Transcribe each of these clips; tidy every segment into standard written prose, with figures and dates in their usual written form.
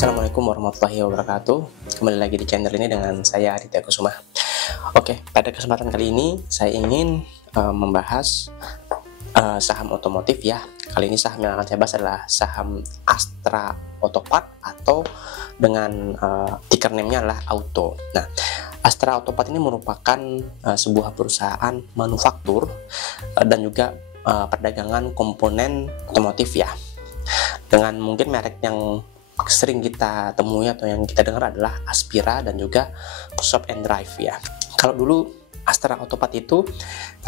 Assalamualaikum warahmatullahi wabarakatuh. Kembali lagi di channel ini dengan saya Aditya Kusuma. Oke, pada kesempatan kali ini saya ingin membahas saham otomotif ya. Kali ini saham yang akan saya bahas adalah saham Astra Otopart atau dengan ticker name-nya adalah Auto. Nah, Astra Otopart ini merupakan sebuah perusahaan manufaktur dan juga perdagangan komponen otomotif ya. Dengan mungkin merek yang sering kita temui atau yang kita dengar adalah Aspira dan juga Shop and Drive ya. Kalau dulu Astra Otopart itu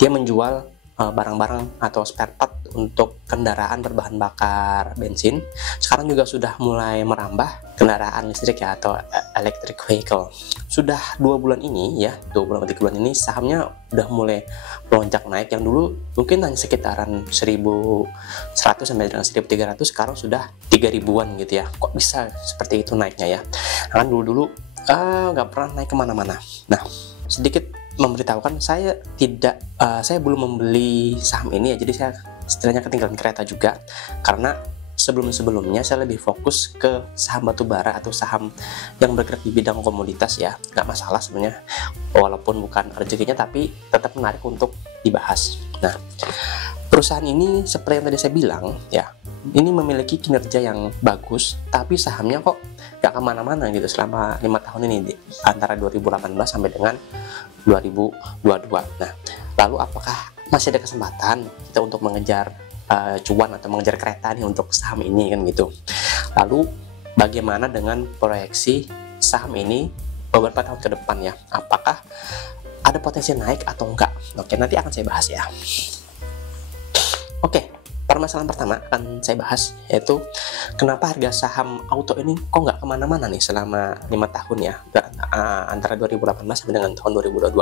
dia menjual barang-barang atau spare part untuk kendaraan berbahan bakar bensin. Sekarang juga sudah mulai merambah kendaraan listrik ya atau electric vehicle. Sudah 2 bulan ini ya, 2 bulan atau 3 bulan ini sahamnya udah mulai melonjak naik. Yang dulu mungkin hanya sekitaran 1.100 sampai dengan 1.300, sekarang sudah 3.000-an gitu ya. Kok bisa seperti itu naiknya ya? Kan dulu-dulu nggak pernah naik kemana-mana. Nah, sedikit memberitahukan saya belum membeli saham ini ya, jadi saya istilahnya ketinggalan kereta juga karena sebelumnya saya lebih fokus ke saham batubara atau saham yang bergerak di bidang komoditas ya. Nggak masalah sebenarnya, walaupun bukan rezekinya tapi tetap menarik untuk dibahas. Nah, perusahaan ini seperti yang tadi saya bilang ya, ini memiliki kinerja yang bagus tapi sahamnya kok nggak kemana-mana gitu selama 5 tahun ini, antara 2018 sampai dengan 2022. Nah, lalu apakah masih ada kesempatan kita untuk mengejar cuan atau mengejar kereta nih untuk saham ini kan gitu. Lalu bagaimana dengan proyeksi saham ini beberapa tahun ke depan ya? Apakah ada potensi naik atau enggak? Oke, nanti akan saya bahas ya. Oke, permasalahan pertama akan saya bahas yaitu kenapa harga saham Auto ini kok nggak kemana-mana nih selama 5 tahun ya, antara 2018 sampai dengan tahun 2022.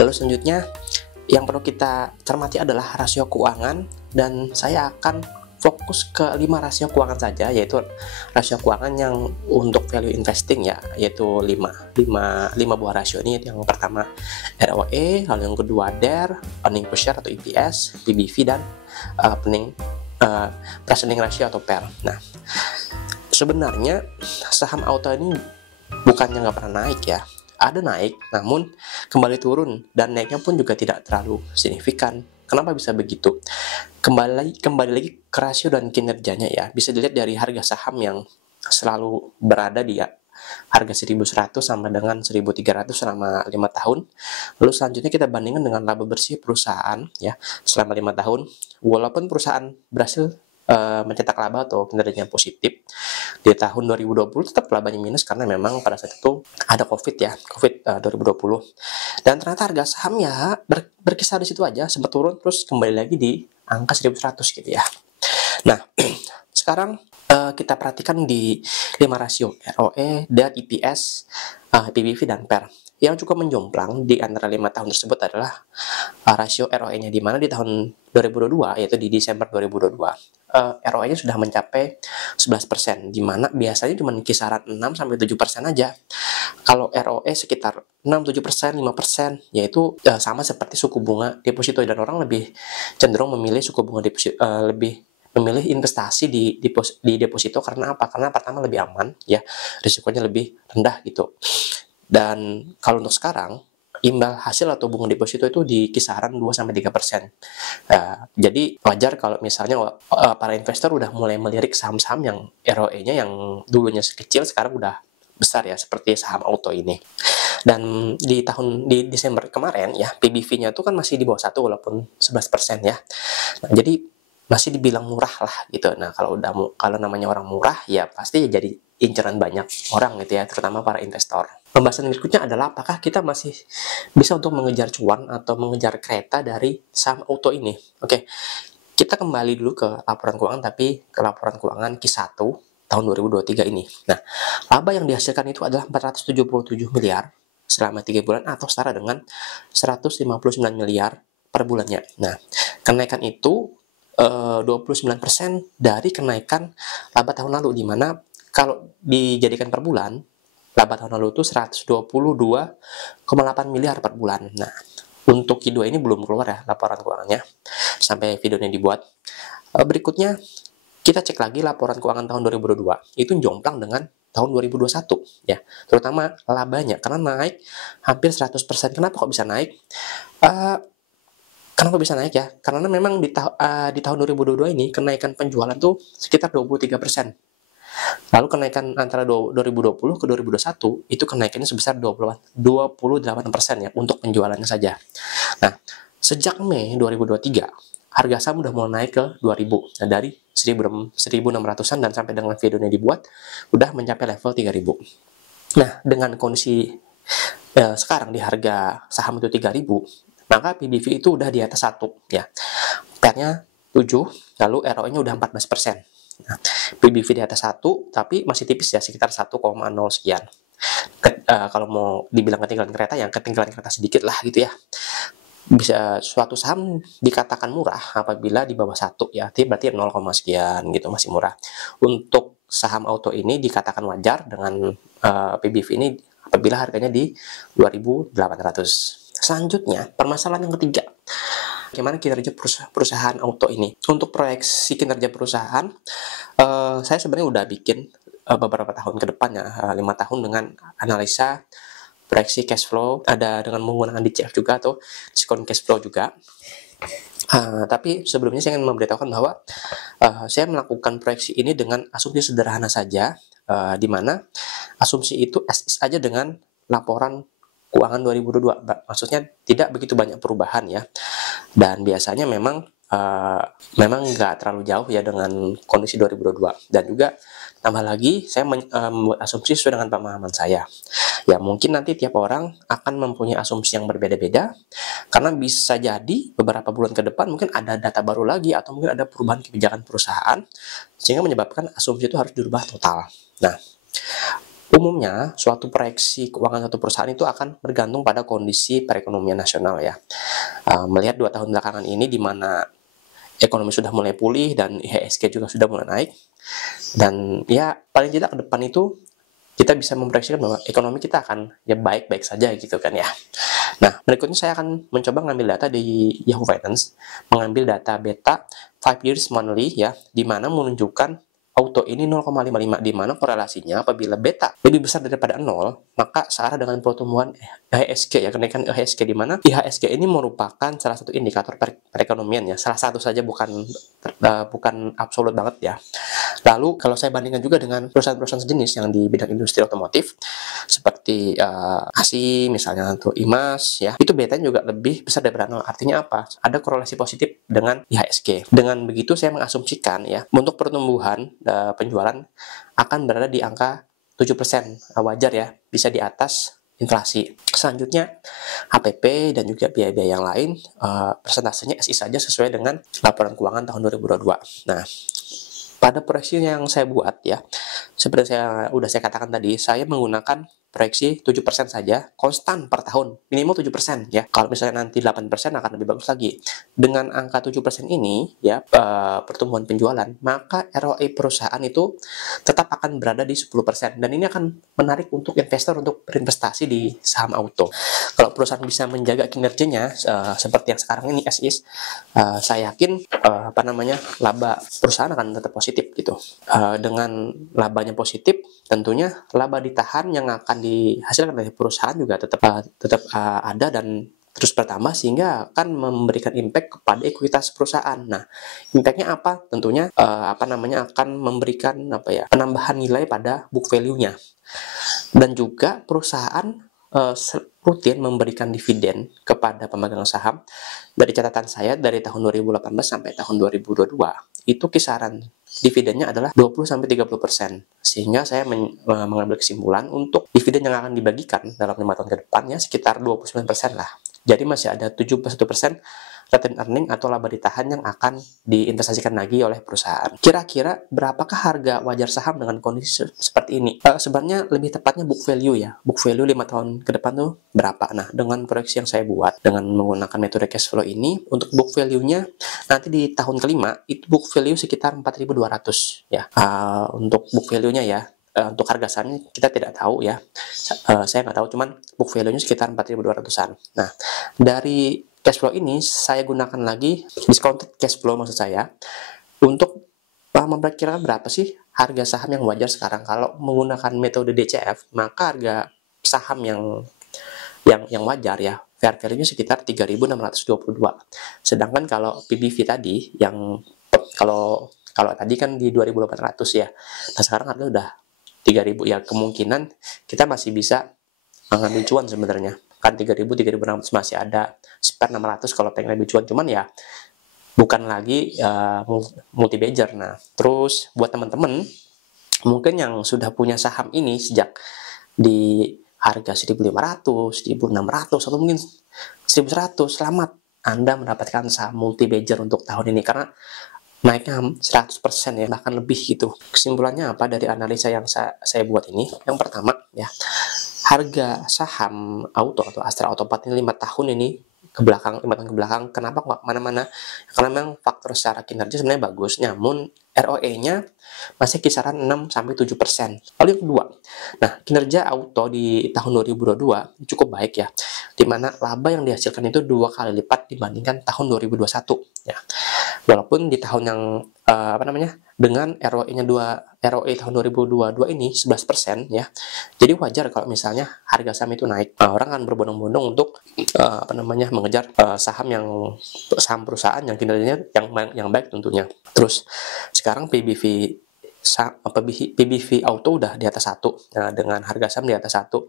Lalu selanjutnya yang perlu kita cermati adalah rasio keuangan, dan saya akan fokus ke 5 rasio keuangan saja, yaitu rasio keuangan yang untuk value investing ya, yaitu 5 buah rasio ini. Yang pertama ROE, lalu yang kedua DER, earning per share atau EPS, PBV, dan price earning ratio atau PER. Nah, sebenarnya saham Auto ini bukannya nggak pernah naik ya, ada naik namun kembali turun, dan naiknya pun juga tidak terlalu signifikan. Kenapa bisa begitu? Kembali lagi ke rasio dan kinerjanya ya, bisa dilihat dari harga saham yang selalu berada di harga 1.100 sampai dengan 1.300 selama 5 tahun. Lalu selanjutnya kita bandingkan dengan laba bersih perusahaan ya selama 5 tahun. Walaupun perusahaan berhasil mencetak laba atau kinerjanya positif, di tahun 2020 tetap labanya minus karena memang pada saat itu ada COVID 2020. Dan ternyata harga saham ya berkisar di situ aja, sempat turun terus kembali lagi di angka 1.100 gitu ya. Nah, sekarang kita perhatikan di 5 rasio ROE, DER, EPS, PBV, dan PER. Yang cukup menjomplang di antara 5 tahun tersebut adalah rasio ROE-nya, di mana di tahun 2022 yaitu di Desember 2022 ROE-nya sudah mencapai 11%, di mana biasanya cuma kisaran 6-7% aja. Kalau ROE sekitar 6-7%, 5%, yaitu sama seperti suku bunga deposito, dan orang lebih cenderung memilih suku bunga deposito, lebih memilih investasi di deposito. Karena apa? Karena pertama lebih aman ya, risikonya lebih rendah gitu. Dan kalau untuk sekarang imbal hasil atau bunga deposito itu di kisaran 2-3%. Jadi wajar kalau misalnya para investor udah mulai melirik saham-saham yang ROE-nya yang dulunya kecil sekarang udah besar ya, seperti saham Auto ini. Dan di Desember kemarin ya, PBV-nya itu kan masih di bawah 1 walaupun 11% ya. Nah, jadi masih dibilang murah lah gitu. Nah, kalau namanya orang murah ya pasti jadi inceran banyak orang gitu ya, terutama para investor. Pembahasan berikutnya adalah apakah kita masih bisa untuk mengejar cuan atau mengejar kereta dari saham Auto ini. Oke, kita kembali dulu ke laporan keuangan, tapi ke laporan keuangan Q1 tahun 2023 ini. Nah, laba yang dihasilkan itu adalah 477 miliar selama 3 bulan atau setara dengan 159 miliar per bulannya. Nah, kenaikan itu 29% dari kenaikan laba tahun lalu, di mana kalau dijadikan per bulan, laba tahun lalu itu 122,8 miliar per bulan. Nah, untuk Q2 ini belum keluar ya laporan keuangannya, sampai videonya dibuat. Berikutnya, kita cek lagi laporan keuangan tahun 2022. Itu jomplang dengan tahun 2021 ya, terutama labanya karena naik hampir 100%. Kenapa kok bisa naik? Eh, Kenapa bisa naik ya? Karena memang di tahun 2022 ini kenaikan penjualan tuh sekitar 23%. Lalu kenaikan antara 2020 ke 2021 itu kenaikannya sebesar 28% ya untuk penjualannya saja. Nah, sejak Mei 2023 harga saham udah mulai naik ke 2000. Nah, dari 1600-an dan sampai dengan video ini dibuat udah mencapai level 3000. Nah, dengan kondisi sekarang di harga saham itu 3000, maka PBV itu udah di atas 1 ya. PER-nya 7, lalu ROE-nya udah 14%. Nah, PBV di atas 1, tapi masih tipis ya, sekitar 1,0 sekian. Kalau mau dibilang ketinggalan kereta, yang ketinggalan kereta sedikit lah gitu ya. Bisa suatu saham dikatakan murah apabila di bawah 1 ya, berarti 0, sekian gitu, masih murah. Untuk saham auto ini dikatakan wajar dengan PBV ini apabila harganya di 2.800. Selanjutnya, permasalahan yang ketiga, bagaimana kinerja perusahaan auto ini. Untuk proyeksi kinerja perusahaan, saya sebenarnya udah bikin beberapa tahun ke depannya, 5 tahun dengan analisa proyeksi cash flow, ada dengan menggunakan DCF juga atau diskon cash flow juga. Tapi sebelumnya saya ingin memberitahukan bahwa saya melakukan proyeksi ini dengan asumsi sederhana saja, di mana asumsi itu as is aja dengan laporan keuangan 2022. Maksudnya tidak begitu banyak perubahan ya. Dan biasanya memang nggak terlalu jauh ya dengan kondisi 2022. Dan juga tambah lagi saya membuat asumsi sesuai dengan pemahaman saya. Ya mungkin nanti tiap orang akan mempunyai asumsi yang berbeda-beda, karena bisa jadi beberapa bulan ke depan mungkin ada data baru lagi atau mungkin ada perubahan kebijakan perusahaan sehingga menyebabkan asumsi itu harus dirubah total. Nah, umumnya suatu proyeksi keuangan satu perusahaan itu akan bergantung pada kondisi perekonomian nasional ya. Melihat 2 tahun belakangan ini di mana ekonomi sudah mulai pulih dan IHSG juga sudah mulai naik, dan ya paling tidak ke depan itu kita bisa memproyeksikan bahwa ekonomi kita akan ya baik-baik saja gitu kan ya. Nah, berikutnya saya akan mencoba mengambil data di Yahoo Finance, mengambil data beta 5 years monthly ya, di mana menunjukkan auto ini 0,55, di mana korelasinya apabila beta lebih besar daripada 0, maka searah dengan pertumbuhan IHSG ya, kenaikan IHSG, di mana IHSG ini merupakan salah satu indikator perekonomian ya, salah satu saja, bukan absolut banget ya. Lalu kalau saya bandingkan juga dengan perusahaan-perusahaan sejenis yang di bidang industri otomotif seperti ASI misalnya atau IMAS ya, itu betanya juga lebih besar daripada 0. Artinya apa? Ada korelasi positif dengan IHSG. Dengan begitu saya mengasumsikan ya, untuk pertumbuhan penjualan akan berada di angka 7%, wajar ya, bisa di atas inflasi. Selanjutnya HPP dan juga biaya-biaya yang lain, persentasenya SI saja sesuai dengan laporan keuangan tahun 2022. Nah, pada proyeksi yang saya buat ya, seperti saya katakan tadi, saya menggunakan proyeksi 7% saja, konstan per tahun, minimal 7% ya. Kalau misalnya nanti 8% akan lebih bagus lagi. Dengan angka 7% ini ya, pertumbuhan penjualan, maka ROE perusahaan itu tetap akan berada di 10%. Dan ini akan menarik untuk investor untuk berinvestasi di saham auto. Kalau perusahaan bisa menjaga kinerjanya seperti yang sekarang ini as is, saya yakin laba perusahaan akan tetap positif gitu. Dengan labanya positif, tentunya laba ditahan yang akan dihasilkan dari perusahaan juga tetap ada dan terus bertambah, sehingga akan memberikan impact kepada ekuitas perusahaan. Nah, impactnya apa? Tentunya akan memberikan penambahan nilai pada book value-nya. Dan juga perusahaan rutin memberikan dividen kepada pemegang saham. Dari catatan saya dari tahun 2018 sampai tahun 2022 itu kisaran dividennya adalah 20-30%, sehingga saya mengambil kesimpulan untuk dividen yang akan dibagikan dalam 5 tahun ke depannya sekitar 29% lah. Jadi masih ada 71% return earning atau laba ditahan yang akan diinvestasikan lagi oleh perusahaan. Kira-kira berapakah harga wajar saham dengan kondisi seperti ini? Sebenarnya lebih tepatnya book value ya. Book value 5 tahun ke depan tuh berapa? Nah, dengan proyeksi yang saya buat dengan menggunakan metode cash flow ini, untuk book value-nya nanti di tahun kelima itu book value sekitar 4.200 ya. Untuk book value-nya ya. Untuk harga sahamnya kita tidak tahu ya, saya nggak tahu, cuman book value-nya sekitar 4.200-an. Nah, dari cash flow ini saya gunakan lagi discounted cash flow, maksud saya, untuk memperkirakan berapa sih harga saham yang wajar sekarang. Kalau menggunakan metode DCF, maka harga saham yang wajar ya, fair value-nya sekitar 3.622. Sedangkan kalau PBV tadi yang kalau kalau tadi kan di 2.800 ya. Nah, sekarang harga udah 3.000 ya, kemungkinan kita masih bisa mengambil cuan sebenarnya. Kan 3.000 3.600 masih ada spare 600 kalau pengen lebih cuan, cuman ya bukan lagi multi bagger. Nah, terus buat teman-teman mungkin yang sudah punya saham ini sejak di harga 1.500, 1.600 atau mungkin 1.100, selamat, Anda mendapatkan saham multi bagger untuk tahun ini karena naiknya 100% ya, bahkan lebih gitu. Kesimpulannya apa dari analisa yang saya buat ini? Yang pertama ya, harga saham auto atau Astra Autopart ini 5 tahun ini ke belakang, 5 tahun ke belakang, kenapa nggak kemana-mana? Karena memang faktor secara kinerja sebenarnya bagus, namun ROE-nya masih kisaran 6-7%. Lalu yang kedua, nah kinerja auto di tahun 2022 cukup baik ya, di mana laba yang dihasilkan itu 2 kali lipat dibandingkan tahun 2021 ya. Walaupun di tahun yang dengan ROE-nya ROE tahun 2022 ini 11% ya. Jadi wajar kalau misalnya harga saham itu naik. Orang kan berbondong-bondong untuk mengejar saham perusahaan yang kinerjanya yang baik tentunya. Terus sekarang PBV auto udah di atas 1. Nah, dengan harga saham di atas 1,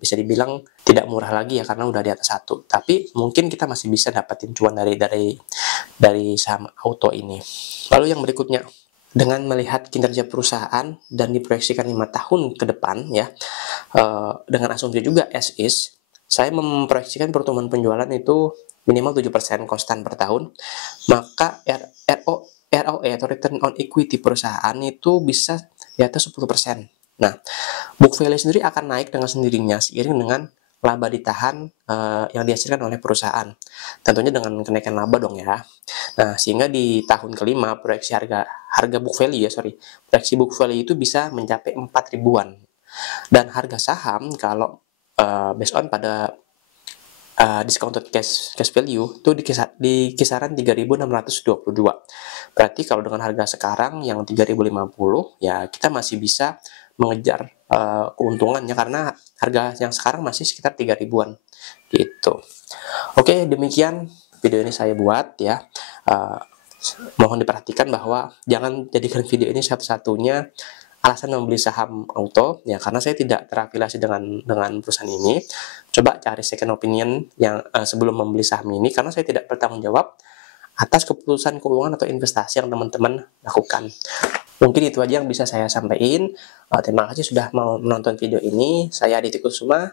bisa dibilang tidak murah lagi ya karena udah di atas 1. Tapi mungkin kita masih bisa dapetin cuan dari saham auto ini. Lalu yang berikutnya, dengan melihat kinerja perusahaan dan diproyeksikan 5 tahun ke depan ya, dengan asumsi juga as is, saya memproyeksikan pertumbuhan penjualan itu minimal 7% konstan per tahun, maka ROE atau return on equity perusahaan itu bisa di atas 10%. Nah, book value sendiri akan naik dengan sendirinya seiring dengan laba ditahan yang dihasilkan oleh perusahaan. Tentunya dengan kenaikan laba dong ya. Nah, sehingga di tahun kelima proyeksi harga book value proyeksi book value itu bisa mencapai 4 ribuan. Dan harga saham kalau based on pada discounted cash value itu di kisaran 3.622. Berarti kalau dengan harga sekarang yang 3.050 ya kita masih bisa mengejar keuntungannya karena harga yang sekarang masih sekitar 3 ribuan gitu. Oke, demikian video ini saya buat ya. Mohon diperhatikan bahwa jangan jadikan video ini satu-satunya alasan membeli saham auto ya, karena saya tidak terafiliasi dengan perusahaan ini. Coba cari second opinion yang sebelum membeli saham ini, karena saya tidak bertanggung jawab atas keputusan keuangan atau investasi yang teman-teman lakukan. Mungkin itu aja yang bisa saya sampaikan. Terima kasih sudah mau menonton video ini. Saya Aditya Kusuma,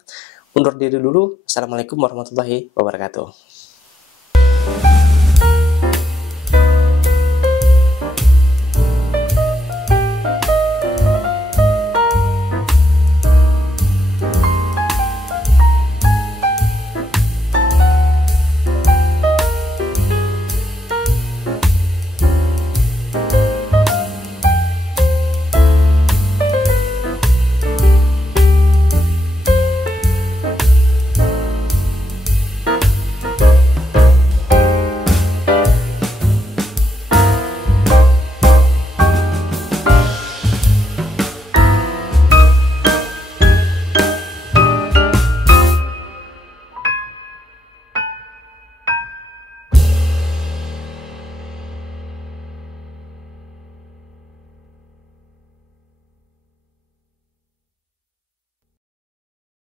undur diri dulu. Assalamualaikum warahmatullahi wabarakatuh.